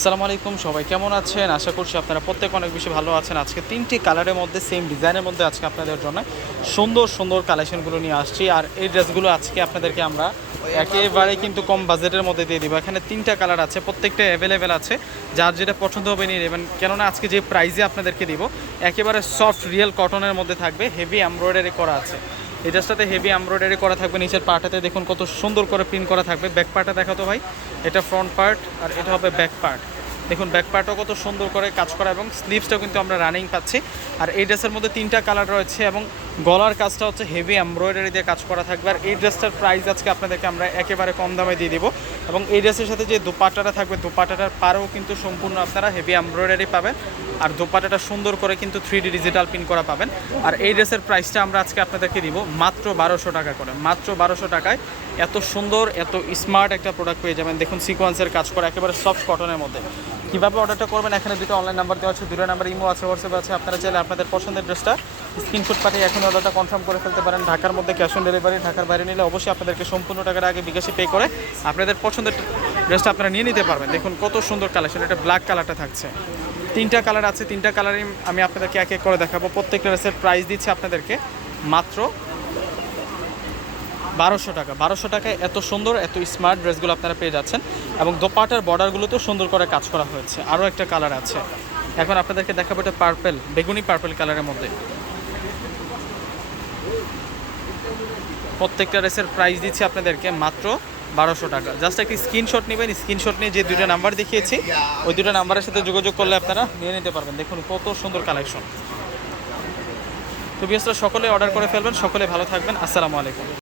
আসসালামু আলাইকুম, সবাই কেমন আছেন? আশা করছি আপনারা প্রত্যেক অনেক বেশি ভালো আছেন। আজকে তিনটি কালারের মধ্যে সেম ডিজাইনের মধ্যে আজকে আপনাদের জন্য সুন্দর সুন্দর কালেকশনগুলো নিয়ে আসছি। আর এই ড্রেসগুলো আজকে আপনাদেরকে আমরা একেবারে কিন্তু কম বাজেটের মধ্যে দিয়ে দিব। এখানে তিনটা কালার আছে, প্রত্যেকটা অ্যাভেলেবেল আছে। যার যেটা পছন্দ হবে নিয়ে নেবেন। কেননা আজকে যে প্রাইজে আপনাদেরকে দিব, একেবারে সফট রিয়েল কটনের মধ্যে থাকবে হেভি এমব্রয়ডারি করা আছে। এই ড্রেসটাতে হেভি এমব্রয়ডারি করা থাকবে, নিচের পার্টাতে দেখুন কত সুন্দর করে প্রিন্ট করা থাকবে। ব্যাক পার্টটা দেখাতো ভাই, এটা ফ্রন্ট পার্ট আর এটা হবে ব্যাক পার্ট দেখুন ব্যাক পার্টও কত সুন্দর করে কাজ করা এবং স্লিভসটাও কিন্তু আমরা রানিং পাচ্ছি। আর এই ড্রেসের মধ্যে তিনটা কালার রয়েছে এবং গলার কাজটা হচ্ছে হেভি এমব্রয়ডারি দিয়ে কাজ করা থাকবে। আর এই ড্রেসটার প্রাইস আজকে আপনাদেরকে আমরা একেবারে কম দামে দিয়ে দিব। এবং এই ড্রেসের সাথে যে দোপাট্টাটা থাকবে দোপাট্টাটার পারেও কিন্তু সম্পূর্ণ আপনারা হেভি এমব্রয়ডারি পাবেন। আর দোপাট্টাটা সুন্দর করে কিন্তু থ্রি ডি ডিজিটাল পিন করা পাবেন। আর এই ড্রেসের প্রাইসটা আমরা আজকে আপনাদেরকে দিব মাত্র বারোশো টাকা করে। মাত্র বারোশো টাকায় এত সুন্দর, এত স্মার্ট একটা প্রোডাক্ট পেয়ে যাবেন। দেখুন সিকোয়েন্সের কাজ করা একেবারে সফট কটনের মধ্যে। কীভাবে অর্ডারটা করবেন? এখানে দুটো অনলাইন নাম্বার দেওয়া আছে দুটো নাম্বার ইমো আছে হোয়াটসঅ্যাপ আছে। আপনারা চাইলে আপনাদের পছন্দের ড্রেসটা স্ক্রিনশট পাঠিয়ে এখন অর্ডারটা কনফার্ম করে ফেলতে পারেন। ঢাকার মধ্যে ক্যাশ অন ডেলিভারি ঢাকার বাইরে নিলে অবশ্যই আপনাদেরকে সম্পূর্ণ টাকাটা আগে বিকাশে পে করে আপনাদের পছন্দের ড্রেসটা আপনারা নিয়ে নিতে পারবেন। দেখুন কত সুন্দর কালেকশন এটা ব্ল্যাক কালারটা থাকছে। তিনটা কালার আছে, তিনটা কালারই আমি আপনাদেরকে এক এক করে দেখাবো। প্রত্যেকটা ড্রেসের প্রাইস দিচ্ছে আপনাদেরকে মাত্র বারোশো টাকা। বারোশো টাকায় এত সুন্দর, এত স্মার্ট ড্রেসগুলো আপনারা পেয়ে যাচ্ছেন এবং দোপাটার বর্ডারগুলোতেও সুন্দর করে কাজ করা হয়েছে। আরও একটা কালার আছে। এখন আপনাদেরকে দেখাবো এটা পার্পেল বেগুনি পার্পেল কালারের মধ্যে। প্রত্যেকটা ড্রেসের প্রাইস দিচ্ছি আপনাদেরকে মাত্র বারোশো টাকা। জাস্ট একটি স্ক্রিনশট নেবেন। স্ক্রিনশট নিয়ে যে দুটো নাম্বার দেখিয়েছি, ওই দুটো নাম্বারের সাথে যোগাযোগ করলে আপনারা নিয়ে নিতে পারবেন। দেখুন কত সুন্দর কালেকশন তো বিএসটা সকলে অর্ডার করে ফেলবেন, সকলে ভালো থাকবেন। আসসালামু আলাইকুম।